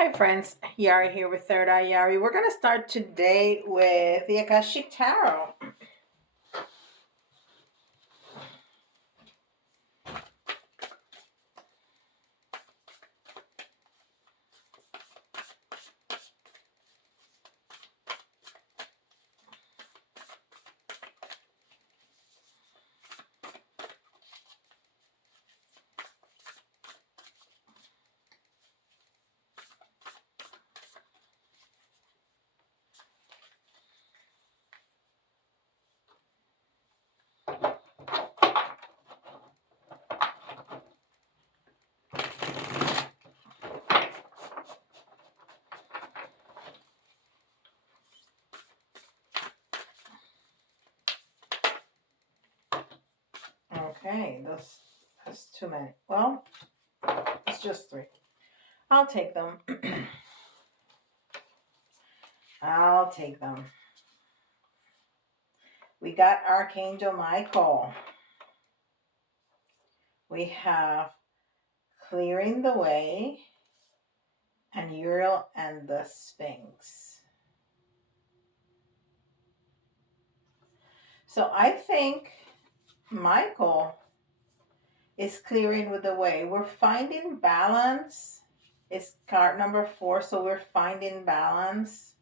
Hi friends, Yari here with Third Eye Yari. We're going to start today with the Akashic Tarot. Okay, that's too many. Well, it's just three. I'll take them. I'll take them. We got Archangel Michael. We have Clearing the Way and Uriel and the Sphinx. So I think Michael is clearing with the way. We're finding balance. It's card number 4, so we're finding balance.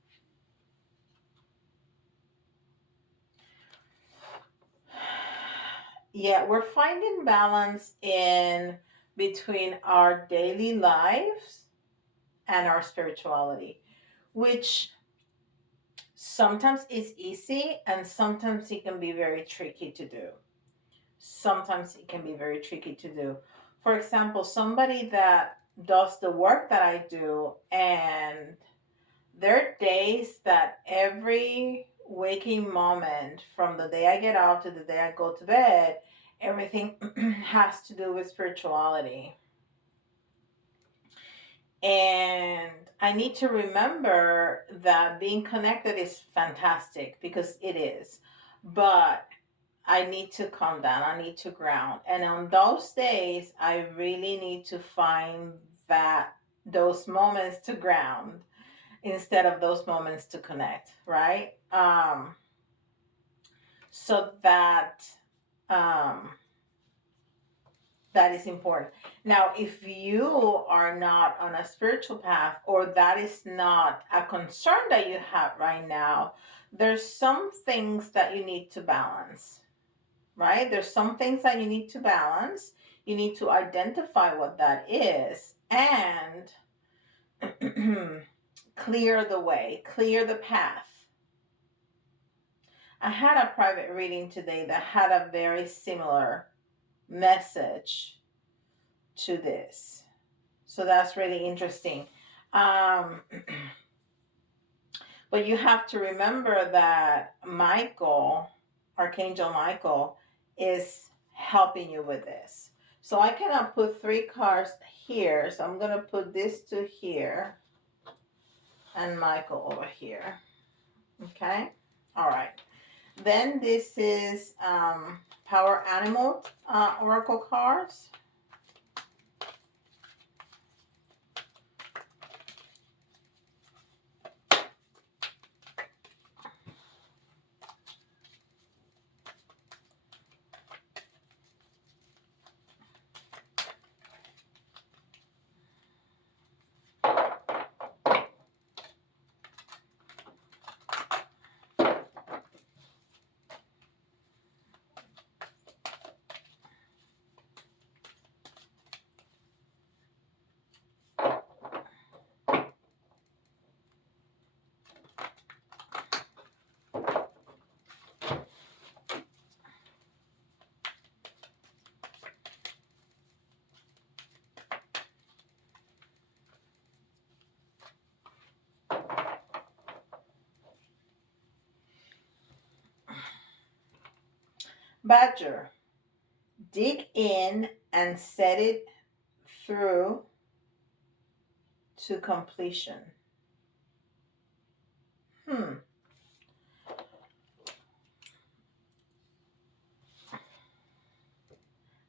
Yeah, we're finding balance in between our daily lives and our spirituality, which sometimes is easy and sometimes it can be very tricky to do. Sometimes it can be very tricky to do. For example, somebody that does the work that I do, and there are days that every waking moment from the day I get out to the day I go to bed, everything has to do with spirituality. And I need to remember that being connected is fantastic because it is. But I need to calm down. I need to ground. And on those days, I really need to find that those moments to ground instead of those moments to connect, right? So um, that is important. Now, if you are not on a spiritual path or that is not a concern that you have right now, there's some things that you need to balance, right? There's some things that you need to balance. You need to identify what that is and clear the way, clear the path. I had a private reading today that had a very similar message to this. So that's really interesting. Um, but you have to remember that Michael, Archangel Michael, is helping you with this. So I cannot put 3 cards here. So I'm going to put this to here and Michael over here. Okay. All right. Then this is Power Animal Oracle cards. Badger, dig in and set it through to completion.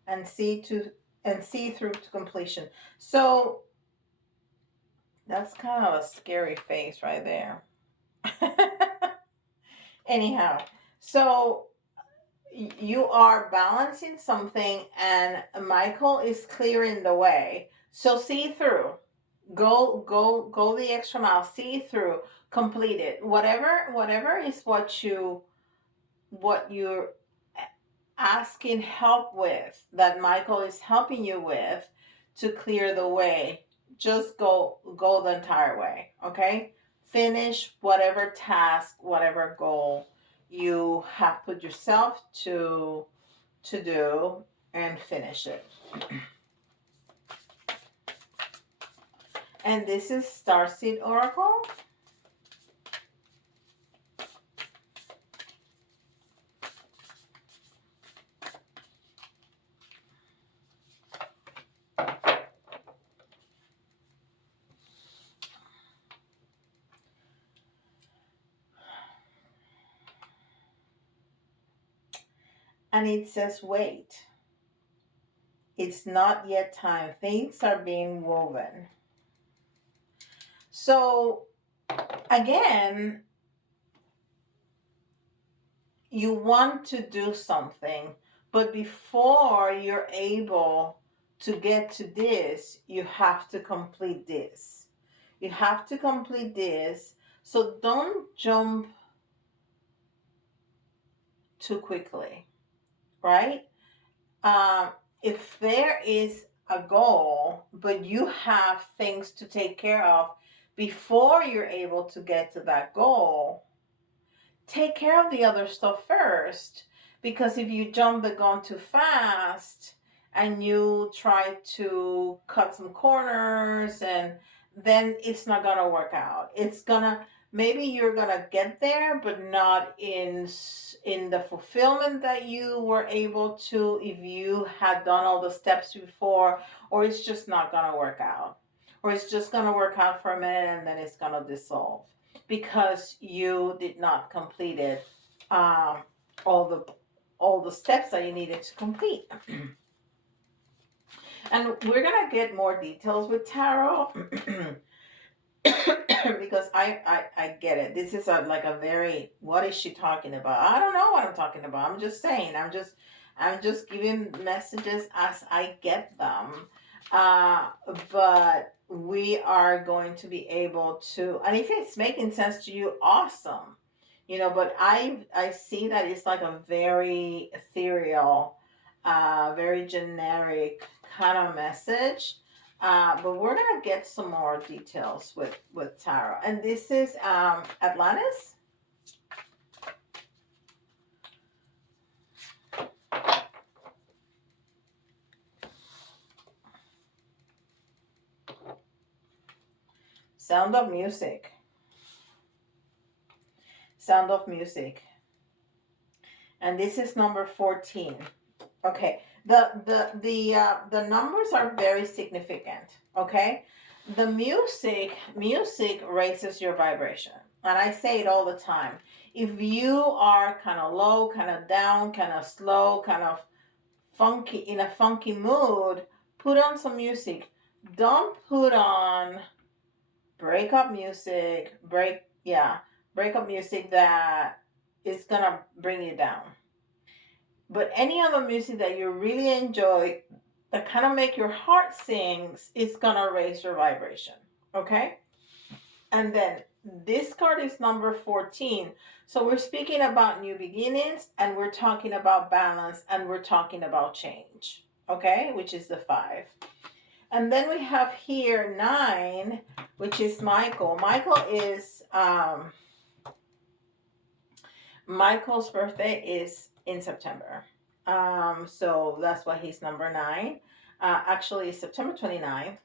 And see through to completion. So That's kind of a scary face right there. Anyhow, so you are balancing something and Michael is clearing the way. So see through. Go the extra mile, see through, complete it. Whatever is what you're asking help with, that Michael is helping you with to clear the way. Just go the entire way, okay? Finish whatever task, whatever goal you have put yourself to do, and finish it. And this is Starseed Oracle. And it says, wait, it's not yet time. Things are being woven. So, again, you want to do something, but before you're able to get to this, you have to complete this. You have to complete this. So, don't jump too quickly, right? um, if there is a goal, but you have things to take care of before you're able to get to that goal, take care of the other stuff first. Because if you jump the gun too fast and you try to cut some corners, and then it's not gonna work out. It's gonna, maybe you're gonna get there, but not in the fulfillment that you were able to if you had done all the steps before, or it's just not gonna work out, or it's just gonna work out for a minute and then it's gonna dissolve because you did not complete it, um, all the steps that you needed to complete. And we're gonna get more details with tarot because I get it. This is like a very, what is she talking about? I don't know what I'm talking about. I'm just saying. I'm just giving messages as I get them. Uh, but we are going to be able to, and if it's making sense to you, awesome. But I see that it's like a very ethereal, very generic kind of message. But we're gonna get some more details with tarot. And this is Atlantis. Sound of music. Sound of music. And this is number 14. Okay. The numbers are very significant. Okay. The music raises your vibration. And I say it all the time. If you are kind of low, kind of down, kind of slow, kind of funky, in a funky mood, put on some music. Don't put on breakup music, breakup music that is gonna bring you down. But any other music that you really enjoy, that kind of make your heart sings, is gonna raise your vibration. Okay? And then this card is number 14. So we're speaking about new beginnings, and we're talking about balance, and we're talking about change. Okay? Which is the 5. And then we have here 9, which is Michael. Michael's birthday is in September. So that's why he's number 9. Actually, September 29th.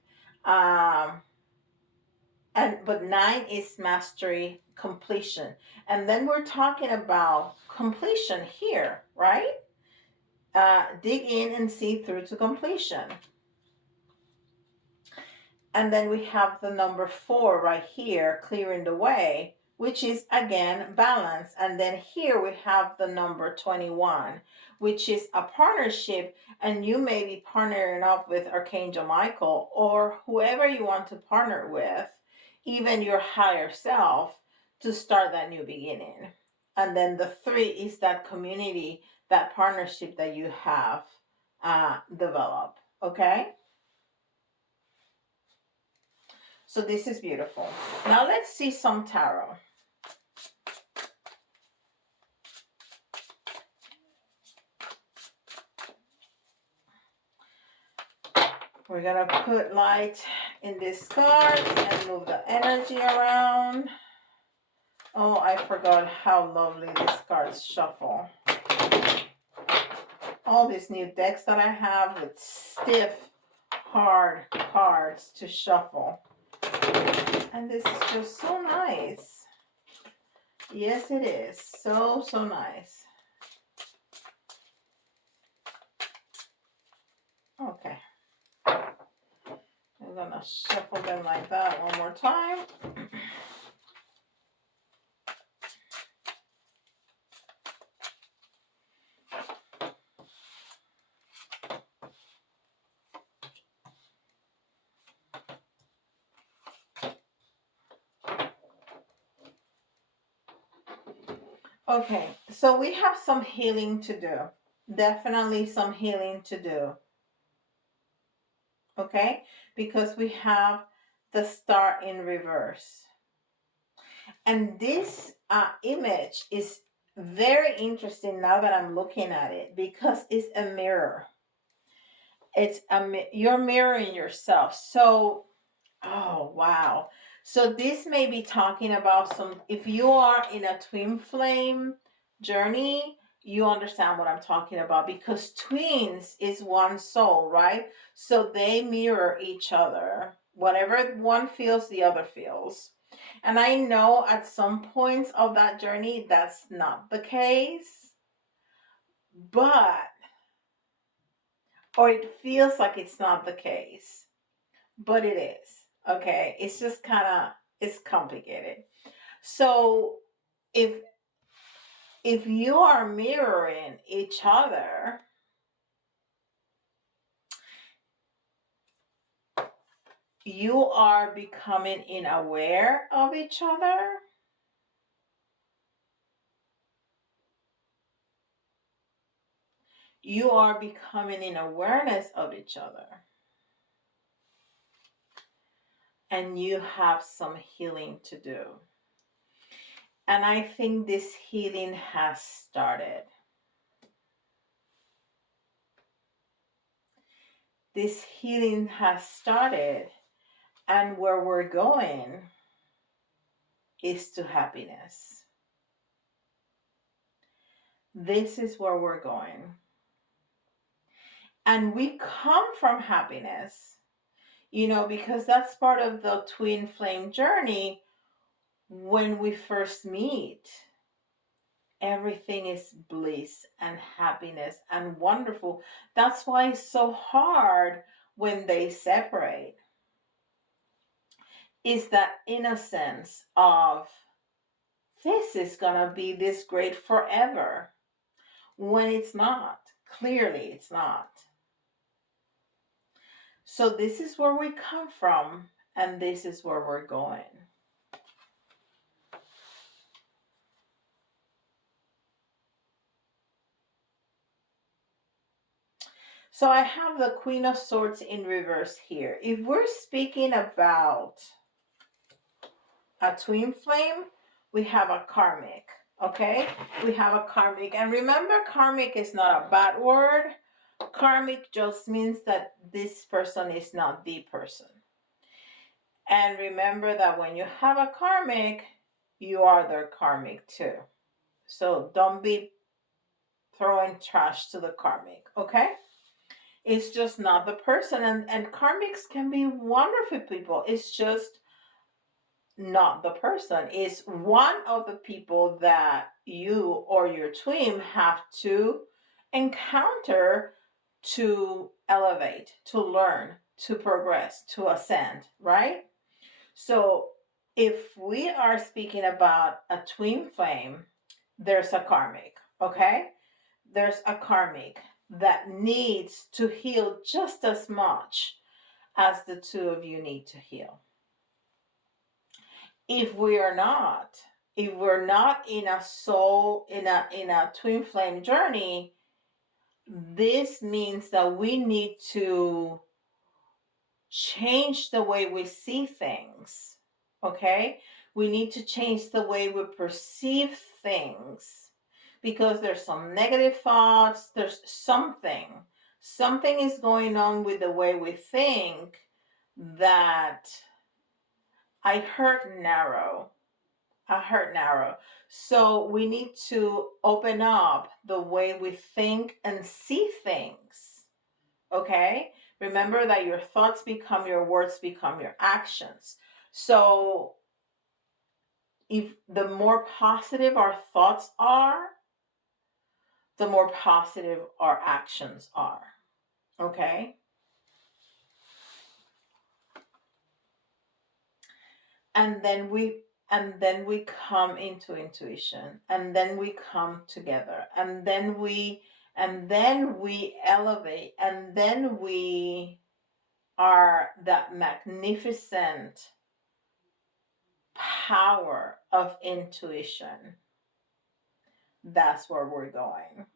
But 9 is mastery, completion. And then we're talking about completion here, right? Dig in and see through to completion. And then we have the number 4 right here, clearing the way, which is again balance. And then here we have the number 21, which is a partnership. And you may be partnering up with Archangel Michael or whoever you want to partner with. even your higher self to start that new beginning. And then the three is that community, that partnership that you have developed. Okay? So this is beautiful. Now let's see some tarot. We're going to put light in this card and move the energy around. Oh, I forgot how lovely these cards shuffle. All these new decks that I have with stiff, hard cards to shuffle. And this is just so nice. Yes, it is. So, so nice. Okay. I'm going to shuffle them like that one more time. Okay, so we have some healing to do. Definitely some healing to do. Okay, because we have the star in reverse. And this image is very interesting now that I'm looking at it, because it's a mirror. It's you're mirroring yourself. So, oh wow. So this may be talking about if you are in a twin flame journey, you understand what I'm talking about, because twins is one soul, right? So they mirror each other. Whatever one feels, the other feels. And I know at some points of that journey, that's not the case, or it feels like it's not the case, but it is. Okay, it's just it's complicated. So if you are mirroring each other, you are becoming aware of each other. You are becoming in awareness of each other. And you have some healing to do. And I think this healing has started. This healing has started, and where we're going is to happiness. This is where we're going. And we come from happiness, because that's part of the twin flame journey. When we first meet, everything is bliss and happiness and wonderful. That's why it's so hard when they separate. Is that innocence of, this is gonna be this great forever, when it's not. Clearly it's not. So this is where we come from, and this is where we're going. So I have the Queen of Swords in reverse here. If we're speaking about a twin flame, we have a karmic. Okay, we have a karmic. And remember, karmic is not a bad word. Karmic just means that this person is not the person. And remember that when you have a karmic, you are their karmic too. So don't be throwing trash to the karmic, okay? It's just not the person. And karmics can be wonderful people. It's just not the person. It's one of the people that you or your twin have to encounter to elevate, to learn, to progress, to ascend, right? So if we are speaking about a twin flame, there's a karmic, okay? There's a karmic that needs to heal just as much as the two of you need to heal. If we are not, if we're not in a soul, in a twin flame journey, this means that we need to change the way we see things. Okay? We need to change the way we perceive things, because there's some negative thoughts, there's something is going on with the way we think that I hurt narrow. I heart narrow. So we need to open up the way we think and see things. Okay? Remember that your thoughts become your words, become your actions. So if the more positive our thoughts are, the more positive our actions are. Okay? And then we come into intuition, and then we come together, and then we elevate, and then we are that magnificent power of intuition. That's where we're going.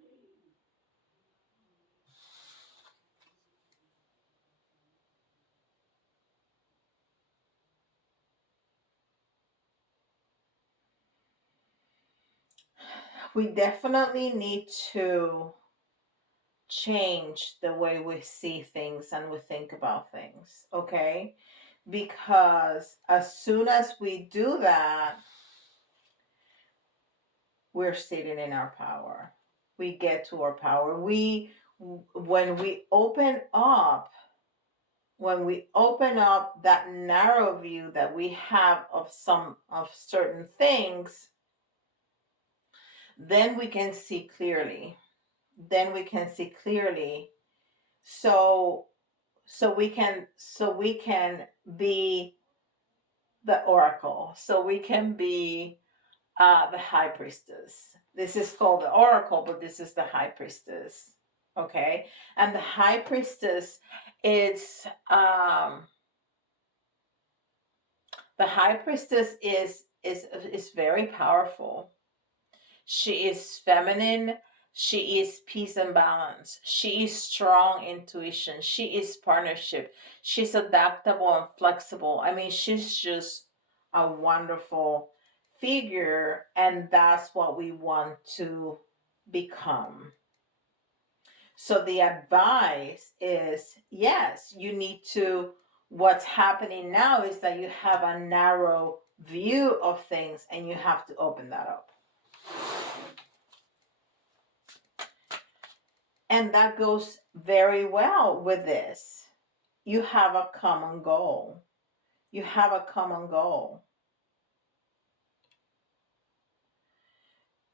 We definitely need to change the way we see things and we think about things, okay? Because as soon as we do that, we're sitting in our power. We get to our power. When we open up, that narrow view that we have of certain things, then we can see clearly. So we can be the oracle. So we can be the high priestess. This is called the oracle, but this is the high priestess. Okay, and the high priestess is the high priestess is very powerful. She is feminine. She is peace and balance. She is strong intuition. She is partnership. She's adaptable and flexible. I mean, she's just a wonderful figure, and that's what we want to become. So the advice is, yes, you need to, what's happening now is that you have a narrow view of things, and you have to open that up. And that goes very well with this. You have a common goal. You have a common goal.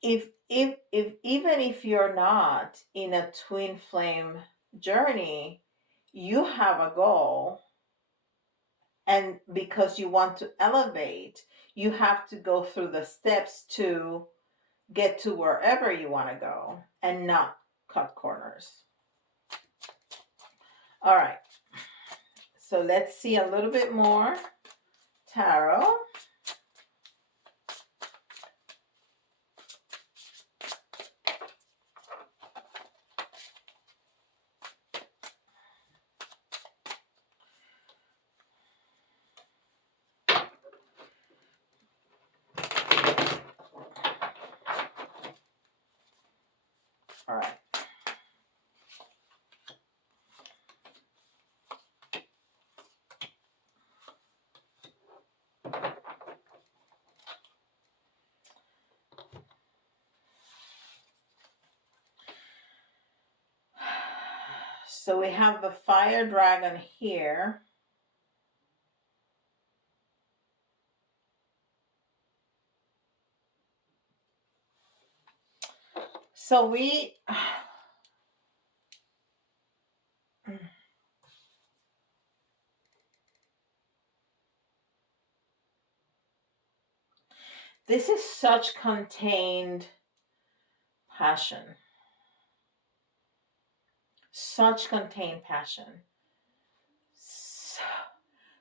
If even if you're not in a twin flame journey, you have a goal, and because you want to elevate, you have to go through the steps to get to wherever you want to go and not cut corners. All right. So let's see a little bit more tarot. All right. So we have the fire dragon here. So this is such contained passion. Such contained passion.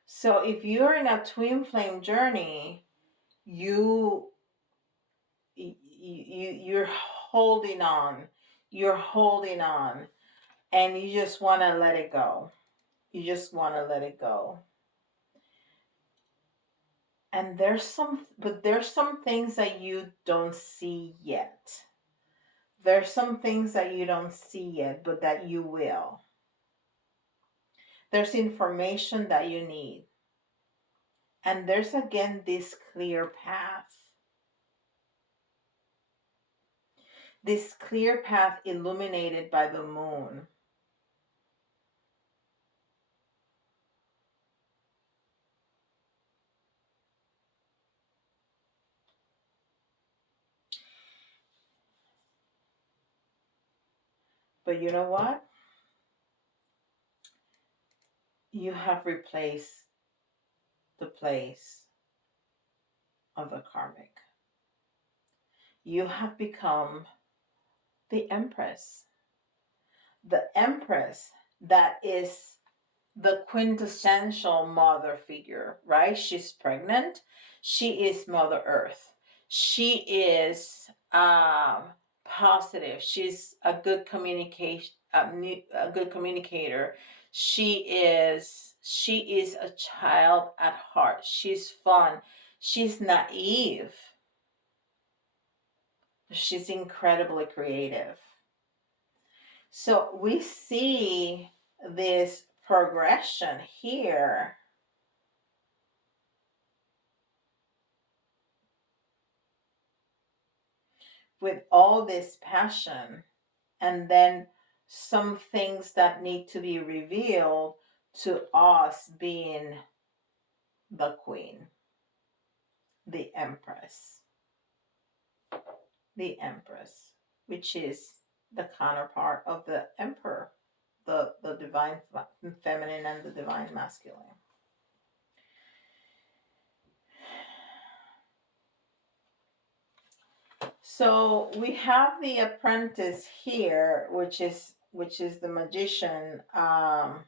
So if you're in a twin flame journey, you you're holding on. You're holding on, and you just want to let it go. You just want to let it go. And there's some things that you don't see yet. There's some things that you don't see yet, but that you will. There's information that you need. And there's again this clear path. This clear path illuminated by the moon. But you know what? You have replaced the place of the karmic. You have become the empress. The empress that is the quintessential mother figure, right? She's pregnant. She is Mother Earth. She is positive. She's a good communication, a good communicator. She is a child at heart. She's fun. She's naive. She's incredibly creative. So we see this progression here with all this passion, and then some things that need to be revealed to us being the queen, the empress, which is the counterpart of the emperor, the divine feminine and the divine masculine. So we have the apprentice here, which is the magician, and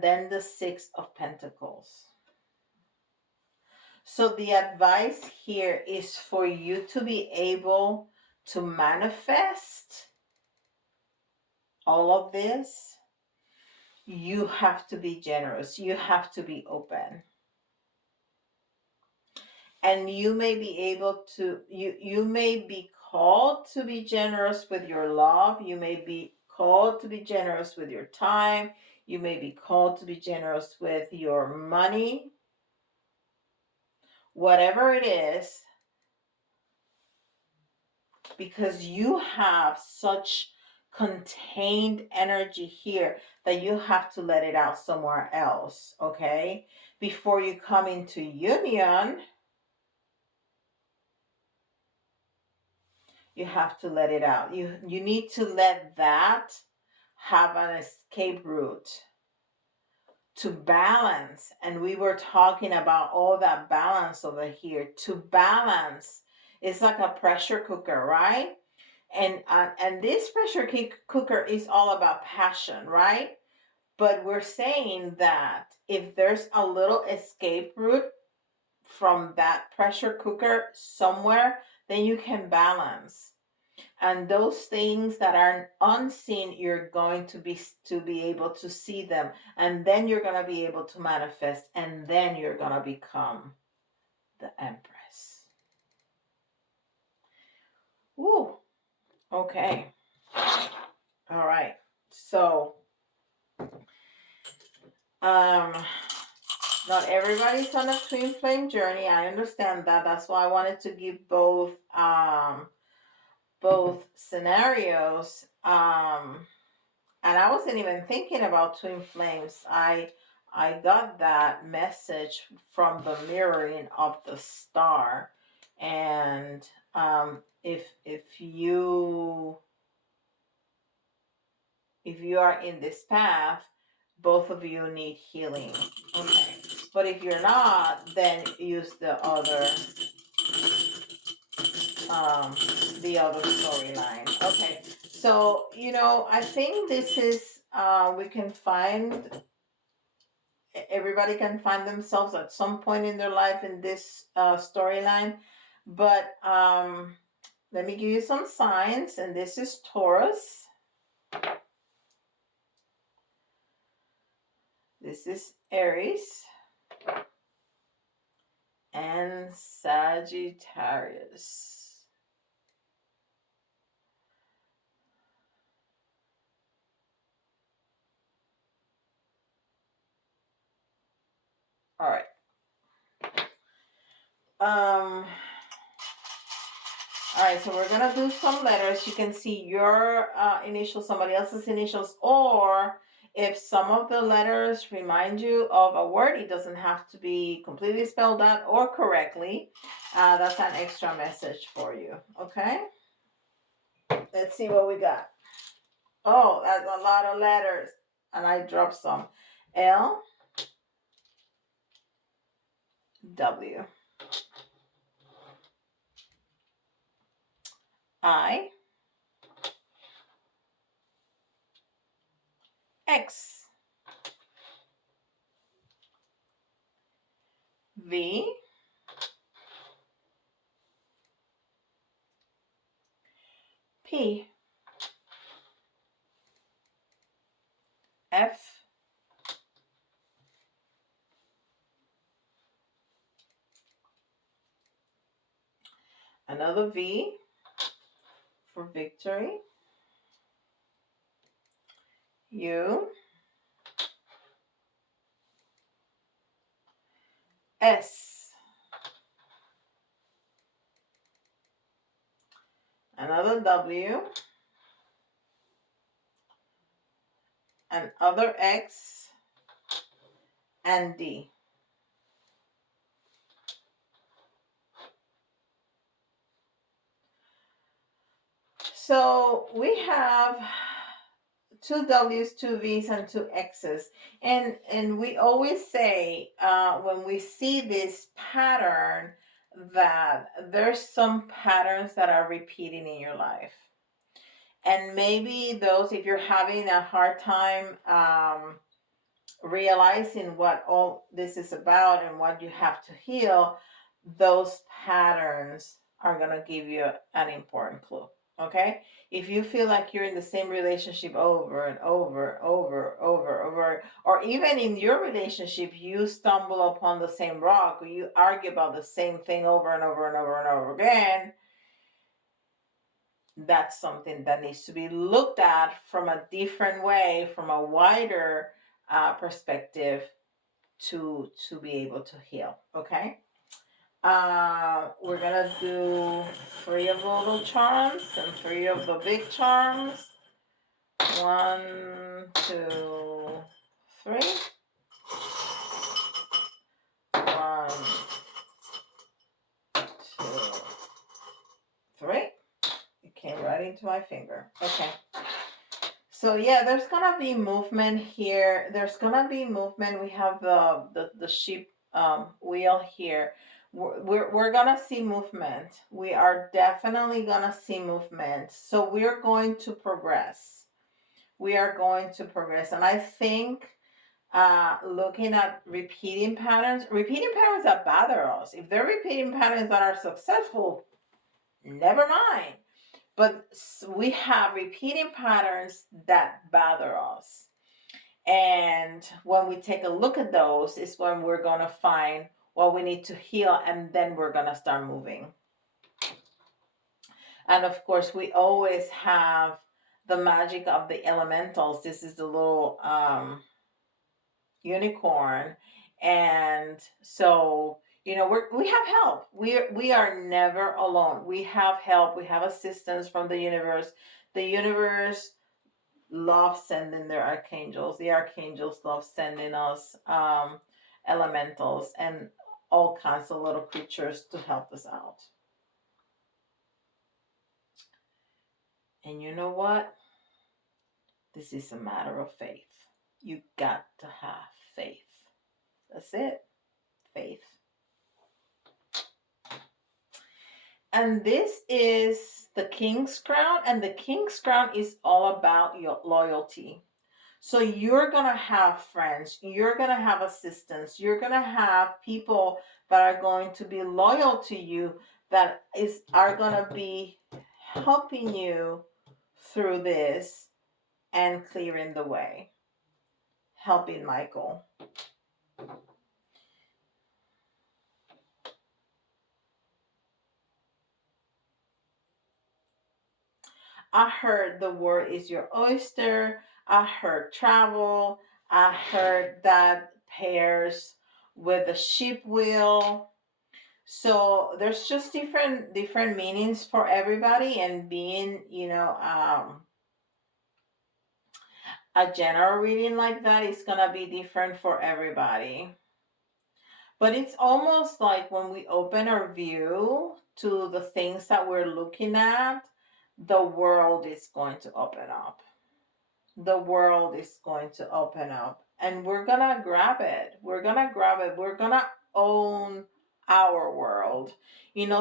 then the Six of Pentacles. So the advice here is for you to be able to manifest all of this. You have to be generous. You have to be open. And you may be able to, you may be called to be generous with your love. You may be called to be generous with your time. You may be called to be generous with your money. Whatever it is, because you have such contained energy here that you have to let it out somewhere else, okay? Before you come into union, you have to let it out. You need to let that have an escape route to balance. And we were talking about all that balance over here. To balance, it's like a pressure cooker, right? And this pressure cooker is all about passion, right? But we're saying that if there's a little escape route from that pressure cooker somewhere, then you can balance. And those things that are unseen, you're going to be able to see them, and then you're going to be able to manifest, and then you're going to become the empress. Woo. Okay. All right. So not everybody's on a twin flame journey. I understand that. That's why I wanted to give both scenarios. And I wasn't even thinking about twin flames. I got that message from the mirroring of the star. And if you are in this path, both of you need healing. Okay. But if you're not, then use the other storyline. Okay. So, I think this is we can find everybody can find themselves at some point in their life in this storyline. But let me give you some signs, and this is Taurus. This is Aries. And Sagittarius. All right. All right, so we're gonna do some letters. You can see your initials, somebody else's initials, or if some of the letters remind you of a word, it doesn't have to be completely spelled out or correctly. That's an extra message for you, okay? Let's see what we got. Oh, that's a lot of letters, and I dropped some. L, W, I, X, V, P, F, another V for victory, U, S, another W, another X, and D. So we have two W's, two V's, and two X's. And we always say when we see this pattern that there's some patterns that are repeating in your life. And maybe those, if you're having a hard time realizing what all this is about and what you have to heal, those patterns are going to give you an important clue. Okay? If you feel like you're in the same relationship over and over, or even in your relationship, you stumble upon the same rock, or you argue about the same thing over and over again, that's something that needs to be looked at from a different way, from a wider perspective to be able to heal. Okay. We're gonna do 3 of the little charms and 3 of the big charms. 1, 2, 3. 1, 2, 3. It came right into my finger. Okay. So yeah, there's gonna be movement here. There's gonna be movement. We have the sheep wheel here. We're gonna see movement. We are definitely gonna see movement. So we're going to progress. We are going to progress, and I think looking at repeating patterns that bother us. If they're repeating patterns that are successful, never mind. But we have repeating patterns that bother us. And when we take a look at those, is when we're going to find what we need to heal, and then we're going to start moving. And of course, we always have the magic of the elementals. This is the little unicorn. And so, you know, we have help. We are never alone. We have help. We have assistance from the universe. The universe loves sending their archangels. The archangels love sending us elementals and all kinds of little creatures to help us out. And you know what? This is a matter of faith. You got to have faith. That's it. Faith. And this is the King's Crown, and the King's Crown is all about your loyalty. So you're going to have friends, you're going to have assistants, you're going to have people that are going to be loyal to you, that is are going to be helping you through this and clearing the way, helping Michael. I heard the word is your oyster. I heard travel. I heard that pairs with the ship wheel. So there's just different meanings for everybody, and being, a general reading like that is gonna be different for everybody. But it's almost like when we open our view to the things that we're looking at, the world is going to open up. The world is going to open up, and we're gonna grab it. We're gonna grab it. We're gonna own our world.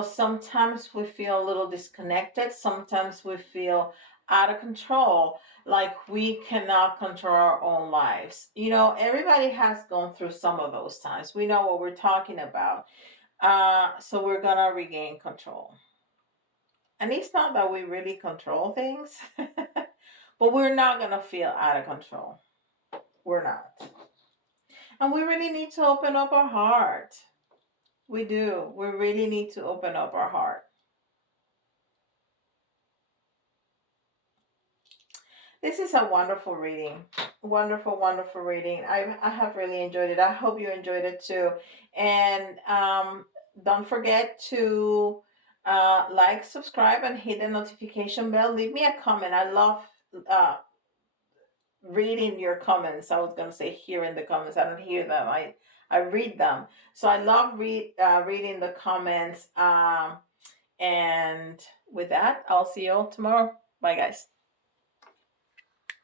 Sometimes we feel a little disconnected. Sometimes we feel out of control, like we cannot control our own lives. Everybody has gone through some of those times. We know what we're talking about. So we're gonna regain control. And it's not that we really control things, but we're not going to feel out of control. We're not. And we really need to open up our heart. We do. We really need to open up our heart. This is a wonderful reading. Wonderful, wonderful reading. I have really enjoyed it. I hope you enjoyed it too. And don't forget to like, subscribe, and hit the notification bell. Leave me a comment. I love uh, reading your comments. I was going to say hear in the comments. I don't hear them. I read them. So I love reading the comments. And with that, I'll see you all tomorrow. Bye, guys.